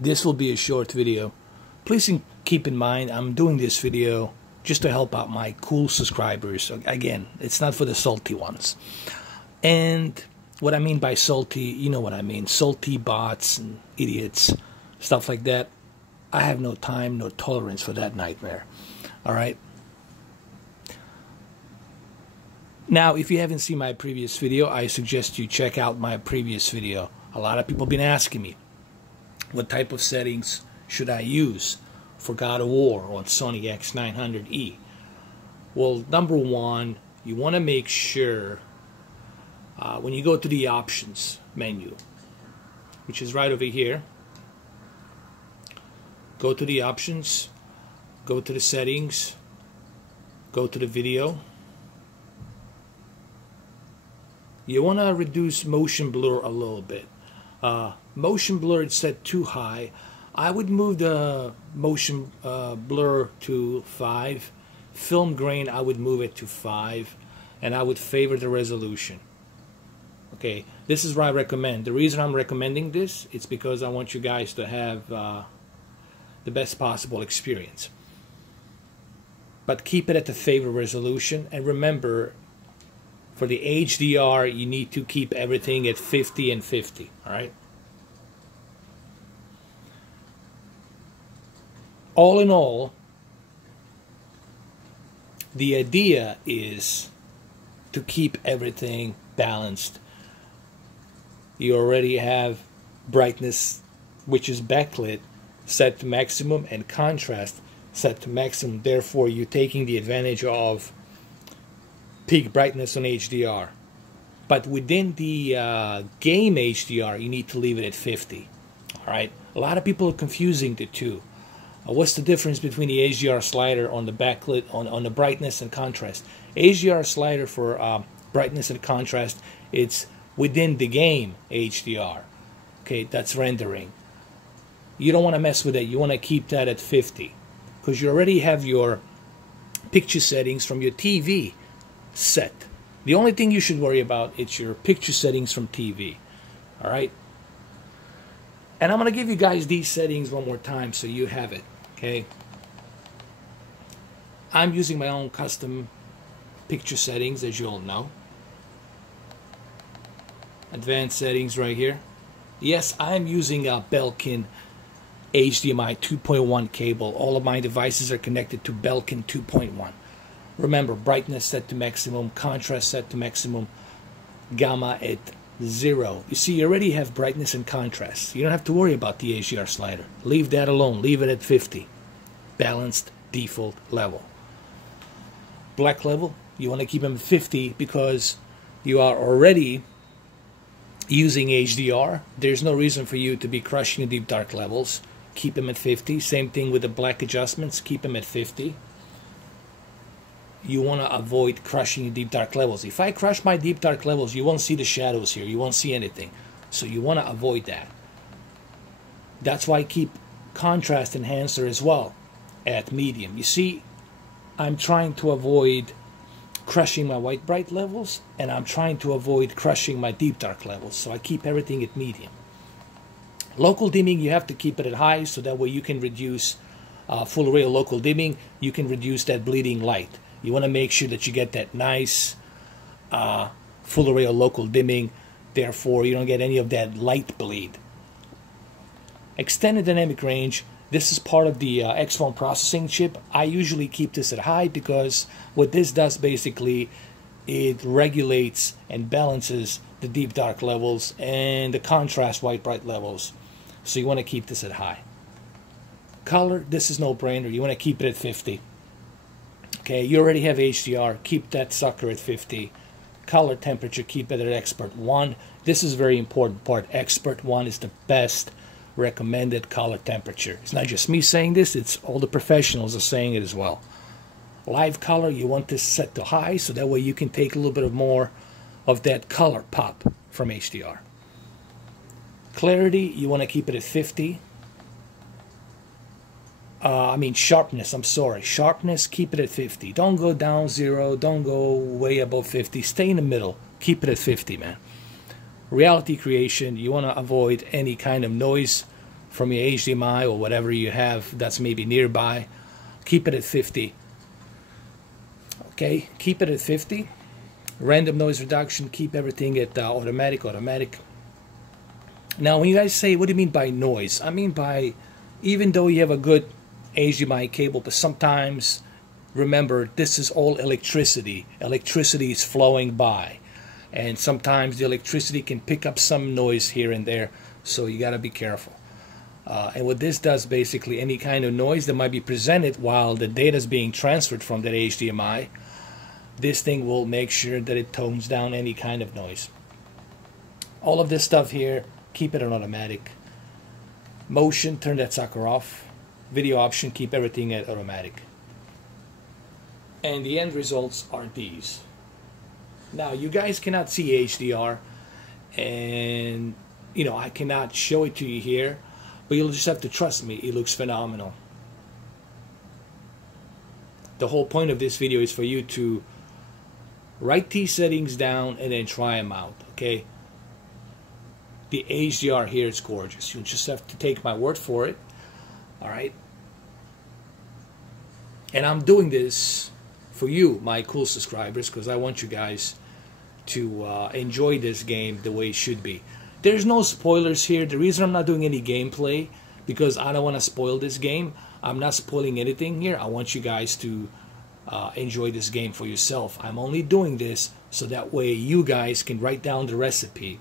This will be a short video. Please keep in mind I'm doing this video just to help out my cool subscribers. Again, it's not for the salty ones. And what I mean by salty, you know what I mean. Salty bots and idiots, stuff like that. I have no time, no tolerance for that nightmare. All right? Now, if you haven't seen my previous video, I suggest you check out my previous video. A lot of people have been asking me, what type of settings should I use for God of War on Sony X900E? Well, number one, you want to make sure when you go to the options menu, which is right over here, go to the options, go to the settings, go to the video. You want to reduce motion blur a little bit. Motion blur is set too high. I would move the motion blur to 5. Film grain, I would move it to 5. And I would favor the resolution. Okay, this is what I recommend. The reason I'm recommending this is because I want you guys to have the best possible experience. But keep it at the favor resolution. And remember, for the HDR, you need to keep everything at 50 and 50. Alright? All in all, the idea is to keep everything balanced. You already have brightness, which is backlit, set to maximum, and contrast set to maximum. Therefore, you're taking the advantage of peak brightness on HDR. But within the game HDR, you need to leave it at 50. Alright? A lot of people are confusing the two. What's the difference between the HDR slider on the backlit, on the brightness and contrast? HDR slider for brightness and contrast, it's within the game HDR. Okay, that's rendering. You don't want to mess with it. You want to keep that at 50. Because you already have your picture settings from your TV set. The only thing you should worry about is your picture settings from TV. Alright? And I'm going to give you guys these settings one more time so you have it. Okay? I'm using my own custom picture settings, as you all know. Advanced settings right here. Yes, I'm using a Belkin HDMI 2.1 cable. All of my devices are connected to Belkin 2.1. Remember, brightness set to maximum, contrast set to maximum, gamma at 0. You see, you already have brightness and contrast. You don't have to worry about the HDR slider. Leave that alone. Leave it at 50. Balanced default level. Black level, you want to keep them at 50 because you are already using HDR. There's no reason for you to be crushing the deep dark levels. Keep them at 50. Same thing with the black adjustments. Keep them at 50. You want to avoid crushing the deep dark levels. If I crush my deep dark levels, you won't see the shadows here. You won't see anything. So you want to avoid that. That's why I keep contrast enhancer as well at medium. You see, I'm trying to avoid crushing my white bright levels, and I'm trying to avoid crushing my deep dark levels. So I keep everything at medium. Local dimming, you have to keep it at high, so that way you can reduce full array of local dimming. You can reduce that bleeding light. You want to make sure that you get that nice full array of local dimming. Therefore, you don't get any of that light bleed. Extended dynamic range. This is part of the X-Phone processing chip. I usually keep this at high because what this does basically, it regulates and balances the deep dark levels and the contrast white bright levels. So you want to keep this at high. Color, this is no brainer. You want to keep it at 50. Okay, you already have HDR. Keep that sucker at 50. Color temperature, keep it at Expert 1. This is a very important part. Expert 1 is the best recommended color temperature. It's not just me saying this, it's all the professionals are saying it as well. Live color, you want this set to high so that way you can take a little bit more of that color pop from HDR. Clarity, you want to keep it at 50. Sharpness, I'm sorry. Sharpness, keep it at 50. Don't go down 0, don't go way above 50. Stay in the middle. Keep it at 50, man. Reality creation, you want to avoid any kind of noise from your HDMI or whatever you have that's maybe nearby. Keep it at 50. Okay, keep it at 50. Random noise reduction, keep everything at automatic. Now, when you guys say, what do you mean by noise? I mean by, even though you have a good HDMI cable, but sometimes, remember, this is all electricity. Electricity is flowing by. And sometimes the electricity can pick up some noise here and there, so you got to be careful. And what this does, basically, any kind of noise that might be presented while the data is being transferred from that HDMI, this thing will make sure that it tones down any kind of noise. All of this stuff here, keep it on automatic. Motion, turn that sucker off. Video option, keep everything at automatic. And the end results are these. Now, you guys cannot see HDR, and you know, I cannot show it to you here, but you'll just have to trust me. It looks phenomenal. The whole point of this video is for you to write these settings down and then try them out, okay? The HDR here is gorgeous. You'll just have to take my word for it, all right? And I'm doing this for you, my cool subscribers, because I want you guys to enjoy this game the way it should be. There's no spoilers here. The reason I'm not doing any gameplay, because I don't want to spoil this game. I'm not spoiling anything here. I want you guys to enjoy this game for yourself. I'm only doing this so that way you guys can write down the recipe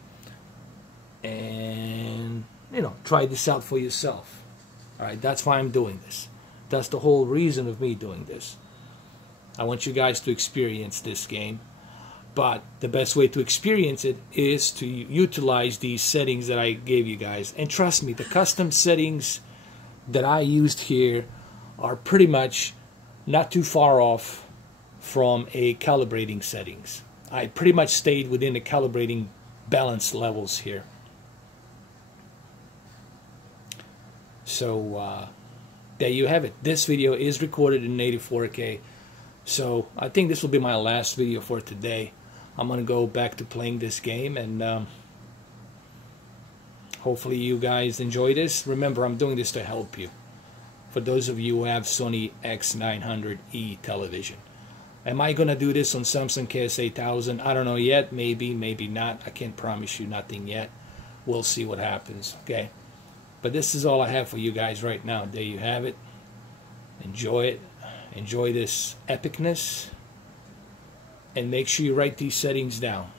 and, you know, try this out for yourself. All right, that's why I'm doing this. That's the whole reason of me doing this. I want you guys to experience this game, but the best way to experience it is to utilize these settings that I gave you guys. And trust me, the custom settings that I used here are pretty much not too far off from a calibrating settings. I pretty much stayed within the calibrating balance levels here. So there you have it. This video is recorded in 84K. So I think this will be my last video for today. I'm going to go back to playing this game, and hopefully you guys enjoy this. Remember, I'm doing this to help you. For those of you who have Sony X900E television. Am I going to do this on Samsung KS8000? I don't know yet. Maybe, maybe not. I can't promise you nothing yet. We'll see what happens, okay? But this is all I have for you guys right now. There you have it. Enjoy it. Enjoy this epicness. And make sure you write these settings down.